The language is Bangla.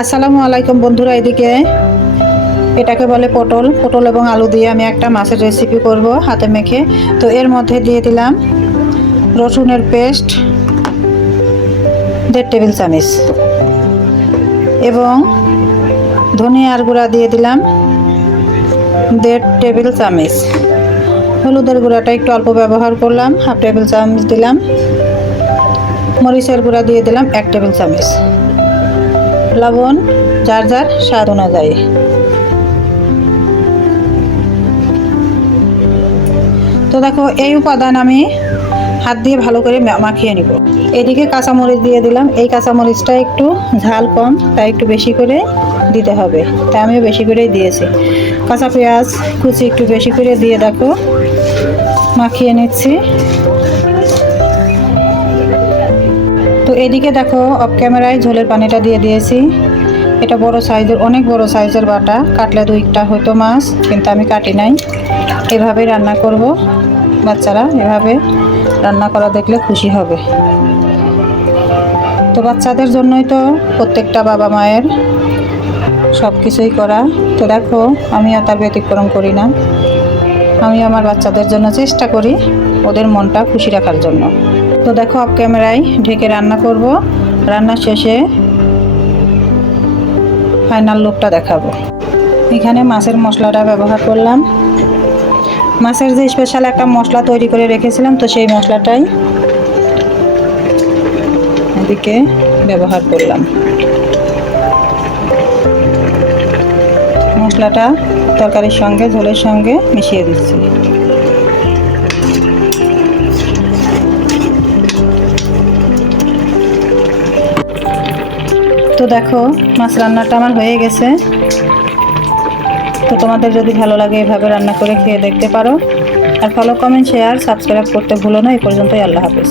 আসসালামু আলাইকুম বন্ধুরা। এদিকে এটাকে বলে পটল। পটল এবং আলু দিয়ে আমি একটা মাছের রেসিপি করব হাতে মেখে। তো এর মধ্যে দিয়ে দিলাম রসুনের পেস্ট 1.5 টেবিল চামচ এবং ধনিয়ার গুঁড়া দিয়ে দিলাম 1.5 টেবিল চামচ। হলুদের গুঁড়াটা একটু অল্প ব্যবহার করলাম, 1/2 টেবিল চামচ দিলাম। মরিচের গুঁড়া দিয়ে দিলাম 1 টেবিল চামচ। লবণ যার যার স্বাদ অনুযায়ী। তো দেখো, এই উপাদান আমি হাত দিয়ে ভালো করে মাখিয়ে নিব। এদিকে কাঁচামরিচ দিয়ে দিলাম। এই কাঁচামরিচটা একটু ঝাল কম, তাই একটু বেশি করে দিতে হবে, তাই আমিও বেশি করেই দিয়েছি। কাঁচা পেঁয়াজ কুচি একটু বেশি করে দিয়ে দেখো মাখিয়ে নিচ্ছি। তো এদিকে দেখো অফ ক্যামেরায় ঝোলের পানিটা দিয়ে দিয়েছি। এটা বড় সাইজের, অনেক বড় সাইজের বাটা, কাটলে 2টা হয়তো মাছ, কিন্তু আমি কাটি নাই। এভাবে রান্না করব, বাচ্চারা এভাবে রান্না করা দেখলে খুশি হবে। তো বাচ্চাদের জন্যই তো প্রত্যেকটা বাবা মায়ের সব কিছুই করা। তো দেখো আমি আর তার ব্যতিক্রম করি না। আমি আমার বাচ্চাদের জন্য চেষ্টা করি ওদের মনটা খুশি রাখার জন্য। তো দেখো অফ ক্যামেরায় ঢেকে রান্না করব। রান্না শেষে ফাইনাল লুকটা দেখাবো। এখানে মাছের মশলাটা ব্যবহার করলাম। মাছের যে স্পেশাল একটা মশলা তৈরি করে রেখেছিলাম, তো সেই মশলাটাই এদিকে ব্যবহার করলাম। মশলাটা তরকারির সঙ্গে ঝোলের সঙ্গে মিশিয়ে দিচ্ছি। তো দেখো মাছ রান্নাটা আমার হয়ে গেছে। তো তোমাদের যদি ভালো লাগে এভাবে রান্না করে খেয়ে দেখতে পারো। আর ফলো, কমেন্ট, শেয়ার, সাবস্ক্রাইব করতে ভুলো না। এই পর্যন্তই। আল্লাহ হাফেজ।